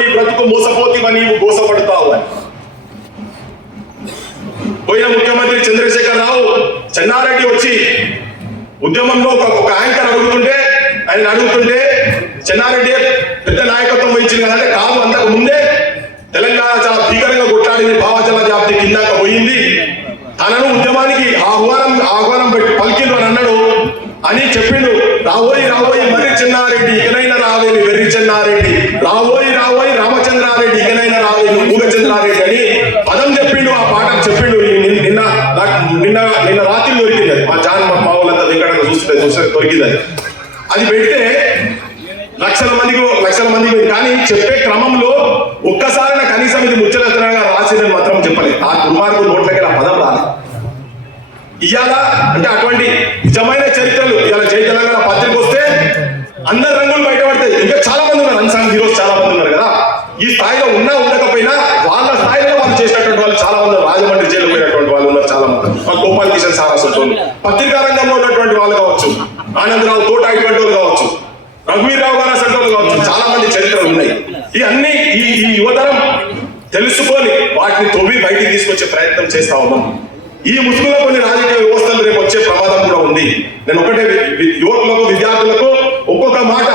నీ బ్రతుకు మోసపోతివా నీవు మోసపడతావు అని. పోయిన ముఖ్యమంత్రి చంద్రశేఖర్ రావు చెన్నారెడ్డి వచ్చి ఉద్యమంలో ఒక యాంకర్ అడుగుతుంటే చెన్నారెడ్డి పెద్ద నాయకత్వం వహించింది కదంటే కాదు, అంతకు ముందే తెలంగాణ చాలా భీకరంగా కొట్లాడింది, భావజల జాప్తి కిందాక పోయింది, తనను ఉద్యమానికి ఆహ్వానం పలికిండు అని అన్నాడు అని చెప్పిండు. రావోయి మర్రి చెన్నారెడ్డి ఇకనైనా రావేమి వెర్రి చెన్నారెడ్డి, రావోయి రామచంద్రారెడ్డి ఇకనైనా రావేమి మూగచంద్రారెడ్డి అని పదం చెప్పిండు. ఆ పాఠం చెప్పిండు. నిన్న రాత్రి దొరికింది అది, మా జాన్ మా వాళ్ళంతా వెంకట చూస్తే దొరికింది అది పెడితే లక్షల మందికి కానీ చెప్పే క్రమంలో ఒక్కసారి కనీసం ఇది ముచ్చటగా రాసిందని మాత్రం చెప్పలేదు. ఆ దుర్మార్గుల నోట్లకి ఆ పదం రాలేదు. ఇవాళ అంటే అటువంటి నిజమైన చరిత్రలు ఇవాళ జై తెలంగాణ పత్రిక వస్తే అందరు రంగులు బయటపడతాయి. ఇంకా చాలా మంది ఉన్నారు, అన్సాంగ్ హీరోస్ చాలా మంది ఉన్నారు కదా. ఈ స్థాయిలో ఉండకపోయినా వాళ్ళ స్థాయిలో వాళ్ళు చేసినటువంటి వాళ్ళు చాలా మంది, రాజమండ్రి జైలు పోయినటువంటి వాళ్ళు ఉన్నారు చాలా మంది. మా గోపాల్ కిషన్ సారాసత్వం పత్రికా రంగంలో ఉన్నటువంటి వాళ్ళు కావచ్చు, ఆనందరావు తోట ఇటువంటి వాళ్ళు కావచ్చు, రఘువీర్రావు గారు అసలు కావచ్చు, చాలా మంది చరిత్రలు ఉన్నాయి. ఇవన్నీ ఈ యువతరం తెలుసుకొని వాటిని తొవ్వి బయటికి తీసుకొచ్చే ప్రయత్నం చేస్తా ఉన్నాం. ఈ ముసుగులో కొన్ని రాజకీయ వ్యవస్థలు రేపు వచ్చే ప్రమాదం కూడా ఉంది. నేను ఒకటే యువకులకు విద్యార్థులకు ఒక్కొక్క మాట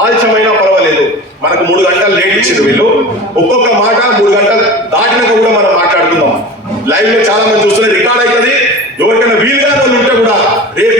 ఆలస్యమైనా పర్వాలేదు, మనకు 3 గంటలు లేట్ ఇచ్చింది వీళ్ళు, ఒక్కొక్క మాట 3 గంటలు దాటినాక కూడా మనం మాట్లాడుకుందాం. లైవ్ లో చాలా మంది చూస్తున్నారు, రికార్డ్ అవుతుంది. ఎవరికైనా వీలుగా